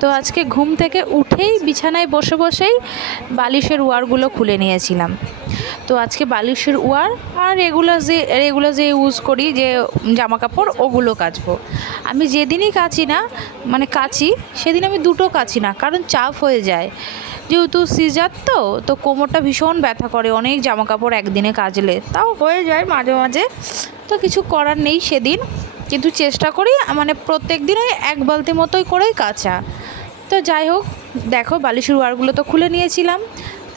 তো আজকে ঘুম থেকে উঠেই বিছানায় বসে বসেই বালিশের ওয়ারগুলো খুলে নিয়েছিলাম। তো আজকে বালিশের ওয়ার আর রেগুলার যে ইউজ করি যে জামা কাপড় ওগুলো কাচবো। আমি যেদিনই কাচি না মানে কাচি সেদিন আমি দুটো কাচি না, কারণ চাপ হয়ে যায়। যেহেতু সিজার তো কোমরটা ভীষণ ব্যথা করে অনেক জামা কাপড় একদিনে কাচলে, তাও হয়ে যায় মাঝে মাঝে, তো কিছু করার নেই সেদিন। কিন্তু চেষ্টা করি মানে প্রত্যেক দিন ওই এক বালতি মতোই করেই কাচা। তো যাই হোক, দেখো বালিশের ওয়ারগুলো তো খুলে নিয়েছিলাম,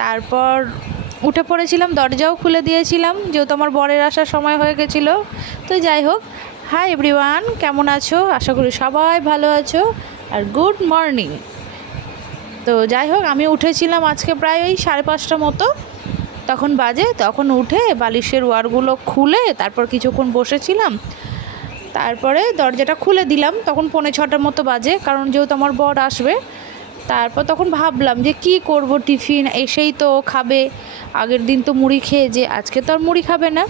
তারপর উঠে পড়েছিলাম, দরজাও খুলে দিয়েছিলাম যেহেতু আমার বরের আসার সময় হয়ে গেছিলো। তো যাই হোক, হাই এভরিওয়ান, কেমন আছো? আশা করি সবাই ভালো আছো আর গুড মর্নিং। তো যাই হোক, আমি উঠেছিলাম আজকে প্রায় ওই 5:30 মতো তখন বাজে। তখন উঠে বালিশের ওয়ারগুলো খুলে তারপর কিছুক্ষণ বসেছিলাম, তারপরে দরজাটা খুলে দিলাম। তখন 5:45 মতো বাজে, কারণ যেহেতু আমার বর আসবে। তারপর তখন ভাবলাম যে কি করব, টিফিন এসেই তো খাবে, আগের দিন তো মুড়ি খেয়েছে, আজকে তো আর মুড়ি খাবে না।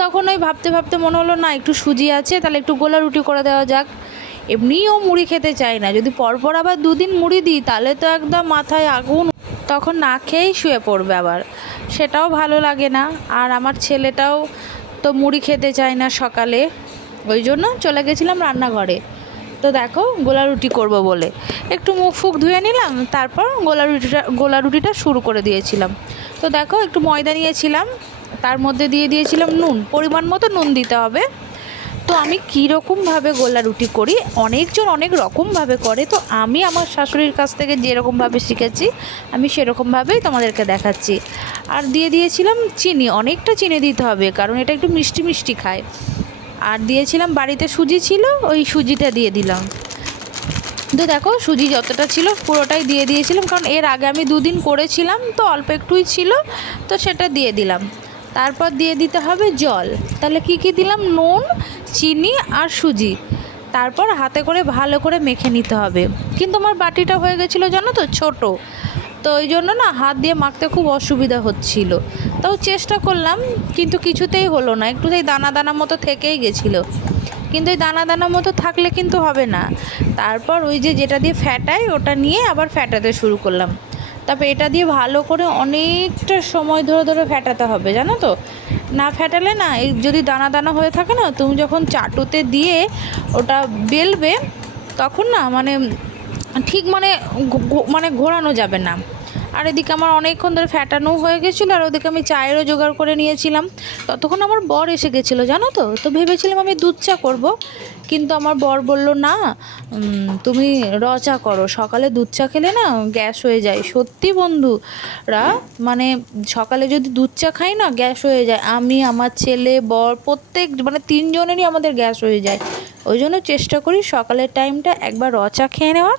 তখন ওই ভাবতে ভাবতে মনে হলো না, একটু সুজি আছে, তাহলে একটু গোলা রুটি করে দেওয়া যাক। এমনিও মুড়ি খেতে চায় না, যদি পরপর আবার 2 দিন মুড়ি দিই তাহলে তো একদম মাথায় আগুন, তখন না খেয়েই শুয়ে পড়বে আবার, সেটাও ভালো লাগে না। আর আমার ছেলেটাও তো মুড়ি খেতে চায় না সকালে, ওই জন্য চলে গেছিলাম রান্নাঘরে। তো দেখো, গোলা রুটি করবো বলে একটু মুখ ফুক ধুয়ে নিলাম, তারপর গোলা রুটিটা শুরু করে দিয়েছিলাম। তো দেখো, একটু ময়দা নিয়েছিলাম, তার মধ্যে দিয়ে দিয়েছিলাম নুন, পরিমাণ মতো নুন দিতে হবে। তো আমি কীরকমভাবে গোলা রুটি করি, অনেকজন অনেক রকমভাবে করে, তো আমি আমার শাশুড়ির কাছ থেকে যেরকমভাবে শিখেছি আমি সেরকমভাবেই তোমাদেরকে দেখাচ্ছি। আর দিয়ে দিয়েছিলাম চিনি, অনেকটা চিনি দিতে হবে কারণ এটা একটু মিষ্টি মিষ্টি খায়। আর দিয়েছিলাম বাড়িতে সুজি ছিল, ওই সুজিটা দিয়ে দিলাম। তো দেখো, সুজি যতটা ছিল পুরোটাই দিয়ে দিয়েছিলাম, কারণ এর আগে আমি 2 দিন করেছিলাম তো অল্প একটুই ছিল, তো সেটা দিয়ে দিলাম। তারপর দিয়ে দিতে হবে জল। তাহলে কি দিলাম, নুন, চিনি আর সুজি। তারপর হাতে করে ভালো করে মেখে নিতে হবে। কিন্তু আমার বাটিটা হয়ে গেছিলো জানো তো, ছোটো, তো ওই জন্য না হাত দিয়ে মাখতে খুব অসুবিধা হচ্ছিল। তাও চেষ্টা করলাম, কিন্তু কিছুতেই হলো না, একটুতেই দানা দানা মতো থেকেই গেছিলো। কিন্তু এই দানা দানা মতো থাকলে কিন্তু হবে না। তারপর ওই যেটা দিয়ে ফ্যাটাই ওটা নিয়ে আবার ফ্যাটাতে শুরু করলাম। তারপর এটা দিয়ে ভালো করে অনেকটা সময় ধরে ধরে ফ্যাটাতে হবে, জানো তো। না ফ্যাটালে না, এই যদি দানা দানা হয়ে থাকে না, তুমি যখন চাটুতে দিয়ে ওটা বেলবে তখন না মানে ঠিক মানে ঘোরানো যাবে না। আর এদিকে আমার অনেকক্ষণ ধরে ফ্যাটানো হয়ে গেছিলো, আর ওদিকে আমি চায়েরও জোগাড় করে নিয়েছিলাম। ততক্ষণ আমার বর এসে গেছিলো জানো তো। তো ভেবেছিলাম আমি দুধ চা করবো, কিন্তু আমার বর বলল না, তুমি চা করো, সকালে দুধ চা খেলে না গ্যাস হয়ে যায়। সত্যি বন্ধুরা, মানে সকালে যদি দুধ চা খাই না গ্যাস হয়ে যায়। আমি, আমার ছেলে, বর প্রত্যেক মানে 3 জনেরই আমাদের গ্যাস হয়ে যায়। ওই জন্য চেষ্টা করি সকালের টাইমটা একবার চা খেয়ে নেওয়ার,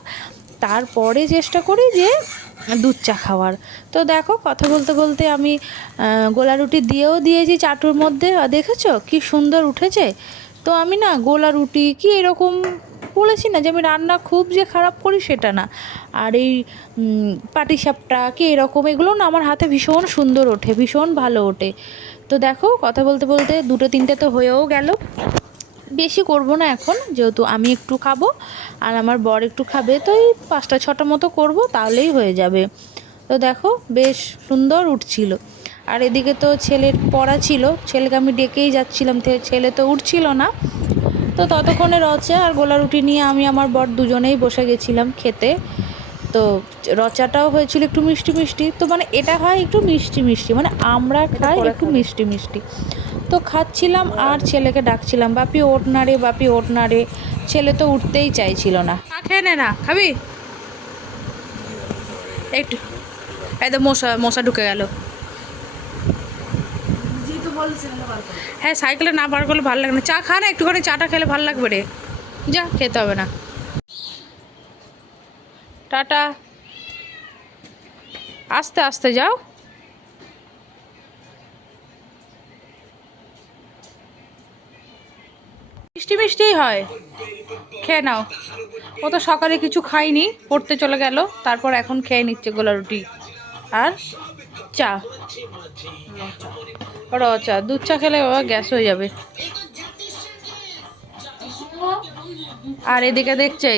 তারপরে চেষ্টা করি যে দুধ চা খাওয়ার। তো দেখো, কথা বলতে বলতে আমি গোলা রুটি দিয়েও দিয়েছি চাটুর মধ্যে, দেখেছো কি সুন্দর উঠেছে। তো আমি না গোলা রুটি কি এরকম বলেছি না যে আমি রান্না খুব যে খারাপ করি সেটা না। আর এই পাটিসাপটা কি এরকম, এগুলো না আমার হাতে ভীষণ সুন্দর ওঠে, ভীষণ ভালো ওঠে। তো দেখো, কথা বলতে বলতে 2-3টে তো হয়েও গেল। বেশি করব না এখন, যেহেতু আমি একটু খাবো আর আমার বর একটু খাবে, তো এই 5টা-6টা মতো করব, তাহলেই হয়ে যাবে। তো দেখো, বেশ সুন্দর উঠছিল। আর এদিকে তো ছেলের পড়া ছিল, ছেলেকে আমি ডেকেই যাচ্ছিলাম, ছেলে তো উঠছিল না। তো ততক্ষণে রচা আর গোলা রুটি নিয়ে আমি আমার বর দুজনেই বসে গেছিলাম খেতে। তো রচাটাও হয়েছিল একটু মিষ্টি মিষ্টি, তো মানে এটা হয় একটু মিষ্টি মিষ্টি, মানে আমরা খাই একটু মিষ্টি মিষ্টি। তো খাচ্ছিলাম আর ছেলেকে ডাকছিলাম, বাপি ওঠ না রে, বাপি ওঠ না রে। ছেলে তো উঠতেই চাইছিল না। খেয়ে নে না, খাবি একটু, একদম মশা ঢুকে গেল। হ্যাঁ, সাইকেলে না বার করলে ভালো লাগে না। চা খা না, একটুখানি চাটা খেলে ভালো লাগবে রে। যা, খেতে হবে না। টাটা, আস্তে আস্তে যাও। মিষ্টি মিষ্টিই হয়, খেয়ে নাও। ও তো সকালে কিছু খাইনি, পড়তে চলে গেল, তারপর এখন খেয়ে নিচ্ছে গোলা রুটি আর চা। চা, দুধ চা খেলে বাবা গ্যাস হয়ে যাবে। আর এদিকে দেখছে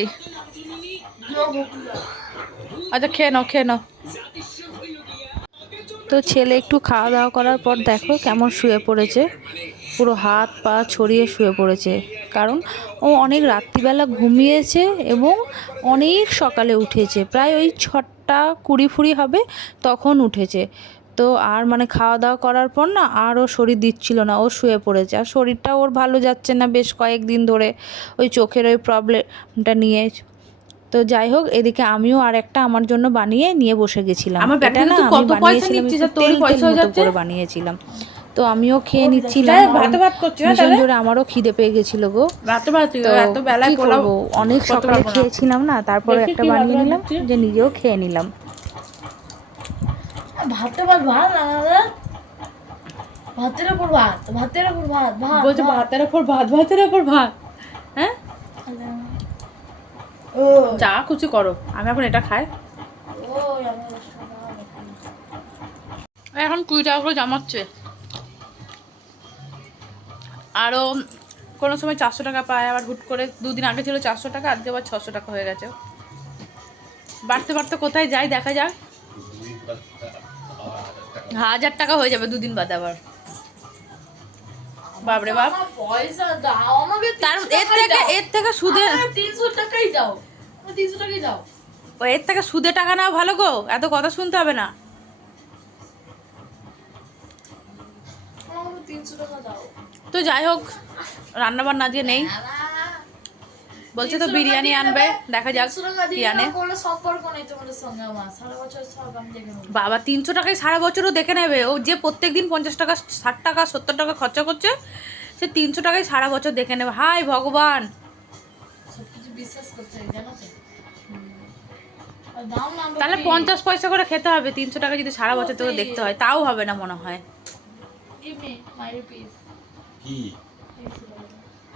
আচ্ছা খেয়ে নাও খেয়ে নাও। তো ছেলে একটু খাওয়া দাওয়া করার পর দেখো কেমন শুয়ে পড়েছে, পুরো হাত পা ছড়িয়ে শুয়ে পড়েছে। কারণ ও অনেক রাত্রিবেলা ঘুমিয়েছে এবং অনেক সকালে উঠেছে, প্রায় ওই 6টা 20 ফুরি হবে তখন উঠেছে। তো আর মানে খাওয়া দাওয়া করার পর না আর ও শরীর দিচ্ছিল না, ও শুয়ে পড়েছে। আর শরীরটা ওর ভালো যাচ্ছে না বেশ কয়েকদিন ধরে, ওই চোখের ওই প্রবলেমটা নিয়ে। তো যাই হোক, এদিকে আমিও আর একটা আমার জন্য বানিয়ে নিয়ে বসে গেছিলাম। এটা না আমি বানিয়েছিলাম একটু তেল তেল মতো করে বানিয়েছিলাম। তো আমিও খেয়ে নিচ্ছিলাম, ভীষণ জোরে আমারও খিদে পেয়ে গেছিল গো। তো কি করবো, অনেক সকালে খেয়েছিলাম না, তারপরে একটা বানিয়ে নিলাম যে নিজেও খেয়ে নিলাম। ভাতের উপর ভাত, ভাতের উপর ভাত, ভাত বলছে ভাতের উপর ভাত, ভাতের উপর ভাত। হ্যাঁ যা কিছু করো, আমি এখন এটা খাই। এখন 20 টাকা করে জমাচ্ছে, আরও কোনো সময় 400 টাকা পায়, আবার হুট করে 2 দিন আগে ছিল 400 টাকা, আজকে আবার 600 টাকা হয়ে গেছে। বাড়তে বাড়তে কোথায় যায় দেখা যাক, 1000 টাকা হয়ে যাবে 2 দিন বাদে আবার। বাপরে বাপ, পয়সা দাও আমাকে, তার এর থেকে সুদে 300 টাকাই দাও, 300 টাকাই দাও। ও এর থেকে সুদে টাকা নাও ভালো গো, এত কথা শুনতে হবে না। 300 টাকা দাও। তো যাই হোক, রান্না বান্না দিয়ে নেই, বলছে তো বিরিয়ানি আনবে, দেখা যাক কি আনে। বাবা 300 টাকায় সারা বছরও দেখে নেবে, ও যে প্রত্যেক দিন 50 টাকা 60 টাকা 70 টাকা খরচা করছে, সে 300 টাকায় সারা বছর দেখে নেবে। হাই ভগবান, তাহলে 50 পয়সা করে খেতে হবে, 300 টাকা যদি সারা বছর তোকে দেখতে হয় তাও হবে না মনে হয়। কি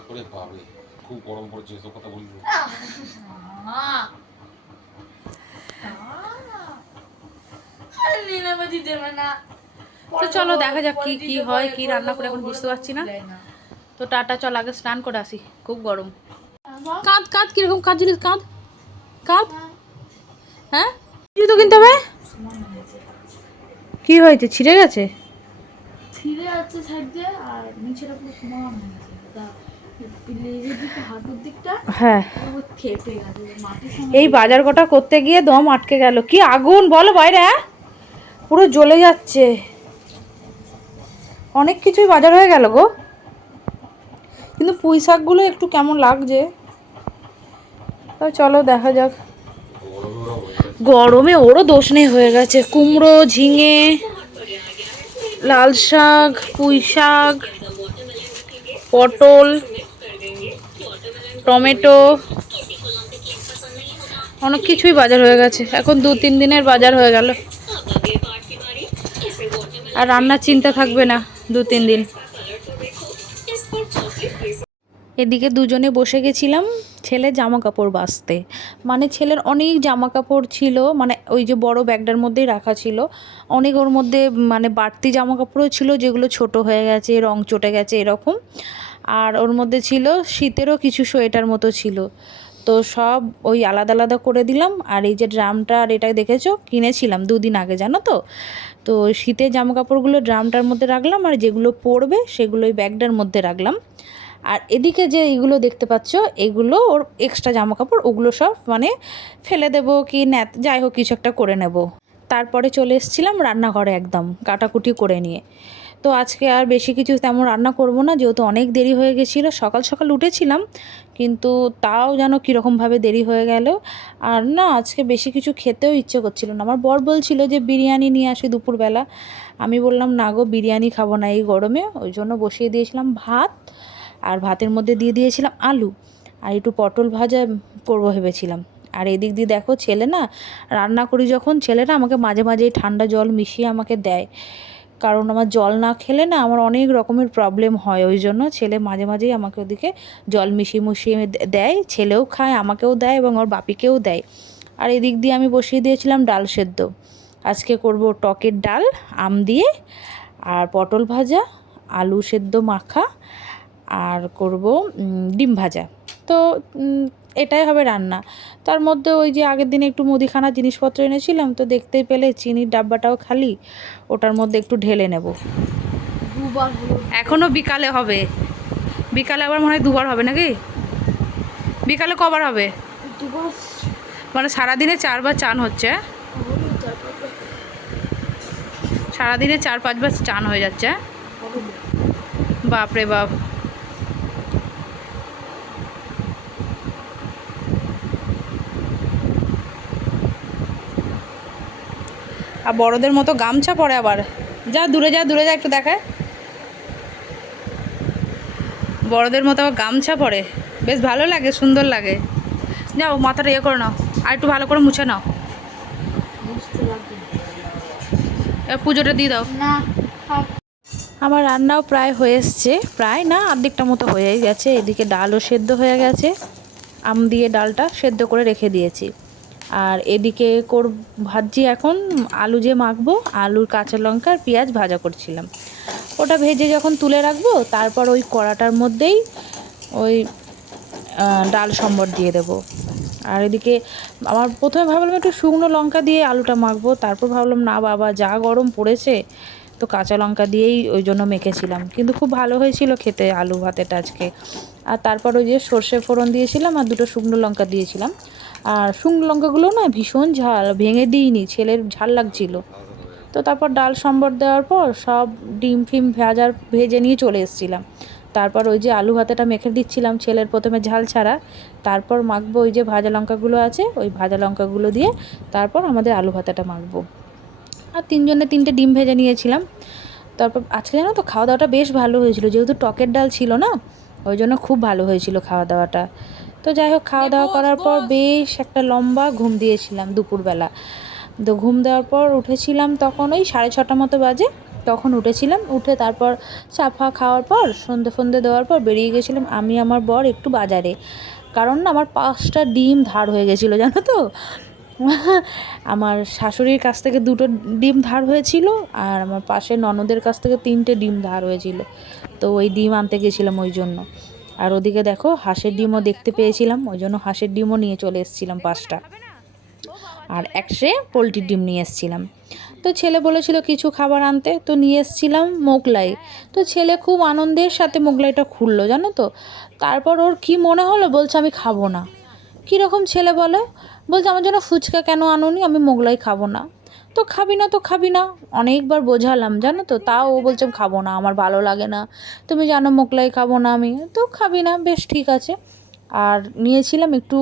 ওরে বাবা, খুব গরম পড়ছে, এসব কথা বলবো। তো চলো দেখা যাক কি কি হয়, কি রান্না করে এখন বুঝতে পারছি না। তো টাটা, চল আগে স্নান করে আসি, খুব গরম। কাঁদ কাঁদ, কিরকম কাঁদছিলিস, কাঁদ কাঁদ। হ্যাঁ তো কিনতে হবে, কি হয়েছে, ছিঁড়ে গেছে? ছিঁড়ে যাচ্ছে সাইড দিয়ে, আর নিচেটা পুরো সমান হয়ে গেছে, লেজের দিকটা হাঁটুর দিকটা হ্যাঁ খেপে গেছে মাটির। এই বাজার কটা করতে গিয়ে দম আটকে গেল। কি আগুন বলো বাইরে, পুরো জ্বলে যাচ্ছে, অনেক কিছুই বাজার হয়ে গেল গো। কিন্তু পুঁই শাকগুলো একটু কেমন লাগছে, তো চলো দেখা যাক। গরমে ওরও দোষ নেই, হয়ে গেছে কুমড়ো, ঝিঙে, লাল শাক, পুঁই শাক, পটল, টমেটো, অনেক কিছুই বাজার হয়ে গেছে। এখন 2-3 দিনের বাজার হয়ে গেল, আর রান্নার চিন্তা থাকবে না 2-3 দিন। এদিকে দুজনে বসে গেছিলাম ছেলের জামা কাপড় বাছতে। মানে ছেলের অনেক জামা কাপড় ছিল, মানে ওই যে বড় ব্যাগটার মধ্যেই রাখা ছিল অনেক, ওর মধ্যে মানে বাড়তি জামা কাপড়ও ছিল যেগুলো ছোট হয়ে গেছে, রং চটে গেছে এরকম। আর ওর মধ্যে ছিল শীতেরও কিছু সোয়েটার মতো ছিল, তো সব ওই আলাদা আলাদা করে দিলাম। আর এই যে ড্রামটা, আর এটা দেখেছো কিনেছিলাম 2 দিন আগে জানো তো। তো শীতের জামা কাপড়গুলো ড্রামটার মধ্যে রাখলাম, আর যেগুলো পরবে সেগুলো ওই ব্যাগটার মধ্যে রাখলাম। আর এদিকে যে এইগুলো দেখতে পাচ্ছ, এগুলো ওর এক্সট্রা জামা কাপড়, ওগুলো সব মানে ফেলে দেবো কি না, যাই হোক কিছু একটা করে নেব। তারপরে চলে এসেছিলাম রান্নাঘরে একদম কাটাকুটি করে নিয়ে। তো আজকে আর বেশি কিছু তেমন রান্না করব না, যেহেতু অনেক দেরি হয়ে গেছিলো, সকাল সকাল উঠেছিলাম কিন্তু তাও যেন কীরকমভাবে দেরি হয়ে গেল। আর না আজকে বেশি কিছু খেতেও ইচ্ছে করছিল না। আমার বর বলছিল যে বিরিয়ানি নিয়ে আসি দুপুরবেলা, আমি বললাম না গো, বিরিয়ানি খাবো না এই গরমে। ওই জন্য বসিয়ে দিয়েছিলাম ভাত, আর ভাতের মধ্যে দিয়ে দিয়েছিলাম আলু, আর একটু পটল ভাজা করবো ভেবেছিলাম। আর এদিক দিয়ে দেখো ছেলে না, রান্না করি যখন ছেলেটা আমাকে মাঝে মাঝেই ঠান্ডা জল মিশিয়ে আমাকে দেয়, কারণ আমার জল না খেলে না আমার অনেক রকমের প্রবলেম হয়, ওই জন্য ছেলে মাঝে মাঝেই আমাকে ওদিকে জল মিশিয়ে দেয়। ছেলেও খায়, আমাকেও দেয় এবং ওর বাপিকেও দেয়। আর এদিক দিয়ে আমি বসিয়ে দিয়েছিলাম ডাল সেদ্ধ। আজকে করব টকের ডাল আম দিয়ে, আর পটল ভাজা, আলু সেদ্ধ মাখা, আর করব ডিম ভাজা। তো এটাই হবে রান্না। তার মধ্যে ওই যে আগের দিনে একটু মুদিখানার জিনিসপত্র এনেছিলাম, তো দেখতেই পেলে চিনির ডাব্বাটাও খালি, ওটার মধ্যে একটু ঢেলে নেব। এখনও বিকালে হবে, বিকালে আবার মনে হয় দুবার হবে নাকি? বিকালে কবার হবে? মানে সারাদিনে 4 বার চান হচ্ছে, সারাদিনে 4-5 বার চান হয়ে যাচ্ছে। বাপরে বাপ। আর বড়দের মতো গামছা পরে আবার, যা দূরে যা, দূরে যা একটু দেখায়। বড়দের মতো আবার গামছা পরে, বেশ ভালো লাগে, সুন্দর লাগে। যাও মাথাটা ইয়ে করে নাও, আর একটু ভালো করে মুছে নাও, পুজোটা দিয়ে দাও। আমার রান্নাও প্রায় হয়ে এসছে, প্রায় না অর্ধেকটা মতো হয়েই গেছে। এদিকে ডালও সেদ্ধ হয়ে গেছে, আম দিয়ে ডালটা সেদ্ধ করে রেখে দিয়েছি। আর এদিকে ভাজছি এখন আলু যে মাখবো, আলুর কাঁচা লঙ্কা আর পেঁয়াজ ভাজা করছিলাম। ওটা ভেজে যখন তুলে রাখবো, তারপর ওই কড়াটার মধ্যেই ওই ডাল সম্বর দিয়ে দেবো। আর এদিকে আমার প্রথমে ভাবলাম একটু শুকনো লঙ্কা দিয়ে আলুটা মাখবো, তারপর ভাবলাম না বাবা, যা গরম পড়েছে, তো কাঁচা লঙ্কা দিয়েই ওই জন্য মেখেছিলাম। কিন্তু খুব ভালো হয়েছিল খেতে আলু ভাতেটা আজকে। আর তারপর ওই যে সর্ষে ফোড়ন দিয়েছিলাম আর 2টো শুকনো লঙ্কা দিয়েছিলাম। আর শুকনো লঙ্কাগুলো না ভীষণ ঝাল, ভেঙে দিইনি, ছেলের ঝাল লাগছিল। তো তারপর ডাল সম্বর দেওয়ার পর সব ডিম ফিম ভেজে নিয়ে চলে এসেছিলাম। তারপর ওই যে আলু ভাতেটা মেখে দিচ্ছিলাম ছেলের, প্রথমে ঝাল ছাড়া, তারপর মাখবো ওই যে ভাজা লঙ্কাগুলো আছে, ওই ভাজা লঙ্কাগুলো দিয়ে তারপর আমাদের আলু ভাতেটা মাখবো। আর 3জনে 3টে ডিম ভেজে নিয়েছিলাম। তারপর আজকে জানো তো খাওয়া দাওয়াটা বেশ ভালো হয়েছিল, যেহেতু টকের ডাল ছিল না, ওই জন্য খুব ভালো হয়েছিল খাওয়া দাওয়াটা। তো যাই হোক, খাওয়া দাওয়া করার পর বেশ একটা লম্বা ঘুম দিয়েছিলাম দুপুরবেলা। তো ঘুম দেওয়ার পর উঠেছিলাম তখন ওই 6:30 মতো বাজে, তখন উঠেছিলাম। উঠে তারপর চা খাওয়ার পর সন্ধে দেওয়ার পর বেরিয়ে গেছিলাম আমি আমার বর একটু বাজারে। কারণ না আমার 5টা ডিম ধার হয়ে গেছিলো জানো তো। আমার শাশুড়ির কাছ থেকে 2টো ডিম ধার হয়েছিল, আর আমার পাশের ননদের কাছ থেকে 3টে ডিম ধার হয়েছিল। তো ওই ডিম আনতে গেছিলাম ওই জন্য। আর ওদিকে দেখো হাঁসের ডিমও দেখতে পেয়েছিলাম, ওই জন্য হাঁসের ডিমও নিয়ে চলে এসেছিলাম 5টা। আর 1 ট্রে পোলট্রির ডিম নিয়ে এসেছিলাম। তো ছেলে বলেছিল কিছু খাবার আনতে, তো নিয়ে এসেছিলাম মোগলাই। তো ছেলে খুব আনন্দের সাথে মোগলাইটা খুললো জানো তো। তারপর ওর কি মনে হলো, বলছে আমি খাবো না। কীরকম ছেলে বলে, বলছে আমার জন্য ফুচকা কেন আনোনি, আমি মোগলাই খাবো না। তো খাবি না তো খাবি না, অনেকবার বোঝালাম জানো তো, তাও ও বলছে খাবো না, আমার ভালো লাগে না, তুমি জানো মোগলাই খাবো না আমি। তো খাবি না, বেশ ঠিক আছে। আর নিয়েছিলাম একটু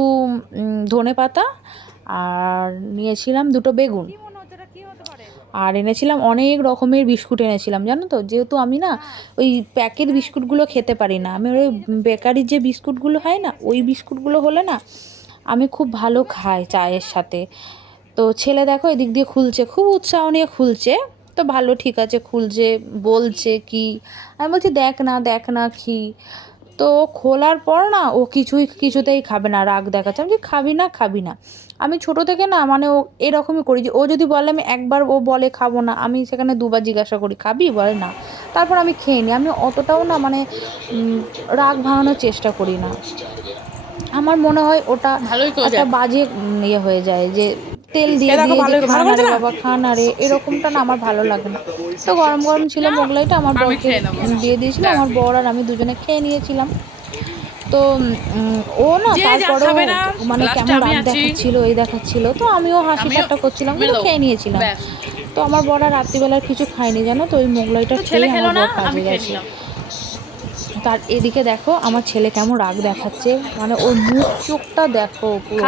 ধনে পাতা, আর নিয়েছিলাম 2টো বেগুন, আর এনেছিলাম অনেক রকমের বিস্কুট এনেছিলাম জানো তো। যেহেতু আমি না ওই প্যাকেট বিস্কুটগুলো খেতে পারি না, আমি ওই বেকারির যে বিস্কুটগুলো হয় না, ওই বিস্কুটগুলো হলে না আমি খুব ভালো খাই চায়ের সাথে। তো ছেলে দেখো এদিক দিয়ে খুলছে, খুব উৎসাহ নিয়ে খুলছে। তো ভালো, ঠিক আছে খুলছে, বলছে কি, আমি বলছি দেখ না কি। তো খোলার পর না ও কিছুতেই খাবে না, রাগ দেখাচ্ছে। আমি খাবি না। আমি ছোটো থেকে না মানে ও এরকমই করি, যে ও যদি বলে আমি একবার, ও বলে খাবো না, আমি সেখানে 2বার জিজ্ঞাসা করি খাবি, বলে না, তারপর আমি খেয়ে নিই। আমি অতটাও না মানে রাগ ভাঙানোর চেষ্টা করি না। আমার মনে হয় ওটা একটা বাজে ইয়ে হয়ে যায়, যে তেল দিয়ে খানা রে বাবা, খানা রে, এরকমটা না আমার ভালো লাগে না। তো গরম ছিল মোগলাইটা, আমার বরকে দিয়ে দিয়েছিল, আমার বর আর আমি দুজনে খেয়ে নিয়েছিলাম। তো ও না তারপরেও মানে কেমন রাগ দেখাচ্ছিল, তো আমিও হাসি ঠাট্টা করছিলাম, কিন্তু খেয়ে নিয়েছিলাম। তো আমার বর আর রাত্রিবেলার কিছু খায়নি জানো তো, ওই মোগলাইটা খেয়ে আমার বর কাজে গেছে। তার এদিকে দেখো আমার ছেলে কেমন রাগ দেখাচ্ছে, মানে ওর মুখ চোখটা দেখো পুরো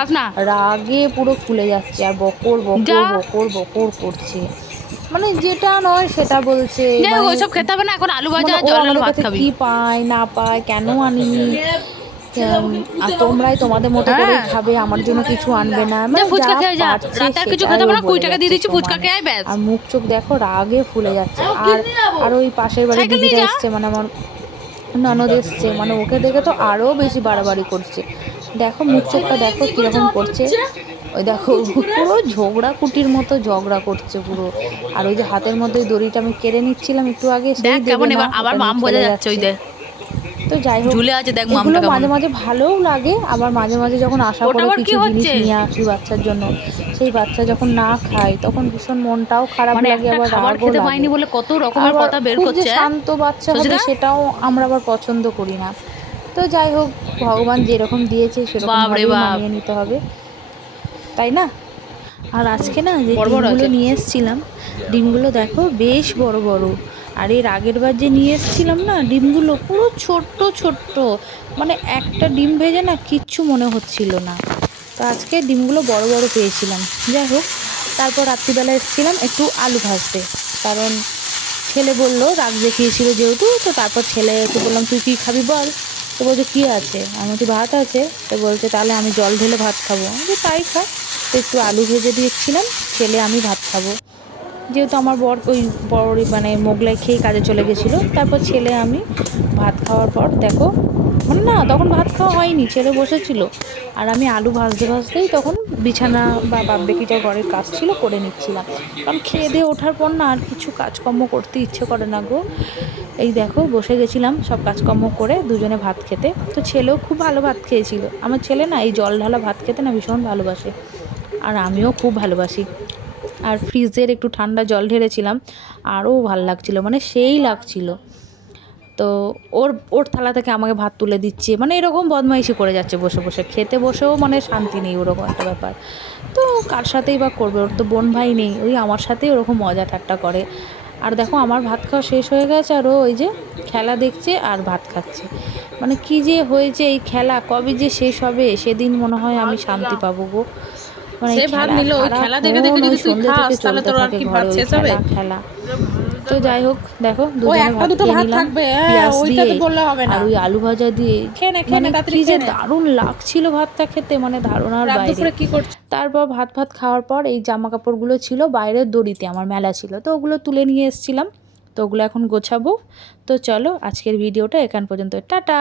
রাগে পুরো ফুলে যাচ্ছে, আর বকর করছে, মানে যেটা নয় সেটা বলছে, ওইসব খেতে হবে না এখন, আলু ভাজা জল ভাত খাবি। কি পায় না পায়, কেন আনিনি, আর তোমরাই তোমাদের মতো করে খাবে, আমার জন্য কিছু আনবে না, মানে ফুচকা খেয়ে যা, রাতে আর কিছু খেতে হবে না, 20 টাকা দিয়ে দিচ্ছি ফুচকা খেয়ে আয় ব্যাস। আর মুখ চোখ দেখো রাগে ফুলে যাচ্ছে। আর ওই পাশের বাড়ি দিদিরা এসছে, মানে আমার ননদ এসছে, মানে ওকে দেখে তো আরও বেশি বাড়াবাড়ি করছে। দেখো মুখ চোখটা দেখো কীরকম করছে, ওই দেখো পুরো ঝগড়া করছে পুরো। আর ওই যে হাতের মধ্যে ওই দড়িটা আমি কেড়ে নিচ্ছিলাম একটু আগে, সেই কেমন আবার মাম বোঝা যাচ্ছে, ওই দেখ তো যাই হোক, ঝুলে আছে দেখ এগুলো মামটা কেমন। মাঝে মাঝে ভালোও লাগে, আবার মাঝে মাঝে যখন আশা ওটা করে আবার কি কিছু জিনিস হচ্ছে? নিয়ে আসি বাচ্চার জন্য, সেই বাচ্চা যখন না খায় তখন ভীষণ মনটাও খারাপ মানে লাগে, একটা আবার খাবার রাগও খেতে লাগে। পাইনি বলে কত রকমের আবার কথা বের খুব যে করছে। শান্ত বাচ্চা হবে সজিদা? সেটাও আমরা আবার পছন্দ করি না। তো যাই হোক, ভগবান যেরকম দিয়েছে সেরকম বাপ রে ভাবেই বাপ, মানিয়ে নিতে হবে, তাই না? আর আজকে না যে বড় বড় ডিমগুলো আছে। নিয়ে এসেছিলাম, ডিমগুলো দেখো বেশ বড় বড়। আর এর আগের বার যে নিয়ে এসেছিলাম না, ডিমগুলো পুরো ছোট্ট ছোট্ট, মানে একটা ডিম ভেজে না কিচ্ছু মনে হচ্ছিল না। তো আজকে ডিমগুলো বড় বড় পেয়েছিলাম। যাই হোক, তারপর রাত্রিবেলা এসেছিলাম একটু আলু ভাজতে, কারণ ছেলে বললো, রাগ দেখিয়েছিল যেহেতু, তো তারপর ছেলেকে বললাম তুই কী খাবি বল। তো বলছে কী আছে, আমি বলছি ভাত আছে। তো বলছে তাহলে আমি জল ঢেলে ভাত খাবো। আমি বলছি তাই খা। তো একটু আলু ভেজে দিয়েছিলাম, ছেলে আমি ভাত খাবো, যেহেতু আমার বর ওই বড় মানে মোগলাই খেয়ে কাজে চলে গেছিলো। তারপর ছেলে আমি ভাত খাওয়ার পর দেখো, মানে না তখন ভাত খাওয়া হয়নি, ছেলে বসেছিল আর আমি আলু ভাজতে ভাজতেই তখন বিছানা বা বাকি যা ঘরের কাজ ছিল করে নিচ্ছিলাম। কারণ খেয়ে দিয়ে ওঠার পর না আর কিছু কাজকর্ম করতে ইচ্ছে করে না গো। এই দেখো বসে গেছিলাম সব কাজকর্ম করে দুজনে ভাত খেতে। তো ছেলেও খুব ভালো ভাত খেয়েছিল। আমার ছেলে না এই জল ঢালা ভাত খেতে না ভীষণ ভালোবাসে, আর আমিও খুব ভালোবাসি। আর ফ্রিজের একটু ঠান্ডা জল ঢেলেছিলাম, আরও ভাল লাগছিল, মানে সেই লাগছিল। তো ওর ওর থালা থেকে আমাকে ভাত তুলে দিচ্ছে, মানে এরকম বদমাইশি করে যাচ্ছে বসে বসে, খেতে বসেও মানে শান্তি নেই, ওরকম একটা ব্যাপার। তো কার সাথেই বা করবে, ওর তো বোন ভাই নেই, ওই আমার সাথেই ওরকম মজা ঠাট্টা করে। আর দেখো আমার ভাত খাওয়া শেষ হয়ে গেছে, আর ও ওই যে খেলা দেখছে আর ভাত খাচ্ছে। মানে কি যে হয়েছে এই খেলা, কবে যে শেষ হবে সেদিন মনে হয় আমি শান্তি পাবো গো। মানে সে এই ভাত খেলা নিল, ওই খেলা দেখে দেখে সারাক্ষণ ওই যদি তুই সন্ধ্যে থেকে খাস তাহলে চলতে তোর আর থাকে কি ভাত ঘরে, ওই শেষ হবে? খেলা খেলা। তো যাই হোক দেখো ও দুজনে একটা ভাত দুটো খেয়ে ভাত নিলাম থাকবে, পেঁয়াজ ওইটা দিয়ে তো বললে হবে আর না। ওই আলু ভাজা দিয়ে। খেয়ে নে মানে তাড়াতাড়ি কি যে খেয়ে নে। দারুণ লাগছিল ভাতটা খেতে, মানে ধারণার রাত বাইরে। দুপুরে কি করছিস? তারপর ভাত ভাত খাওয়ার পর এই জামা কাপড়গুলো ছিল বাইরের দড়িতে, আমার মেলা ছিল, তো ওগুলো তুলে নিয়ে এসেছিলাম। তো ওগুলো এখন গোছাবো। তো চলো আজকের ভিডিওটা এখান পর্যন্ত, টাটা।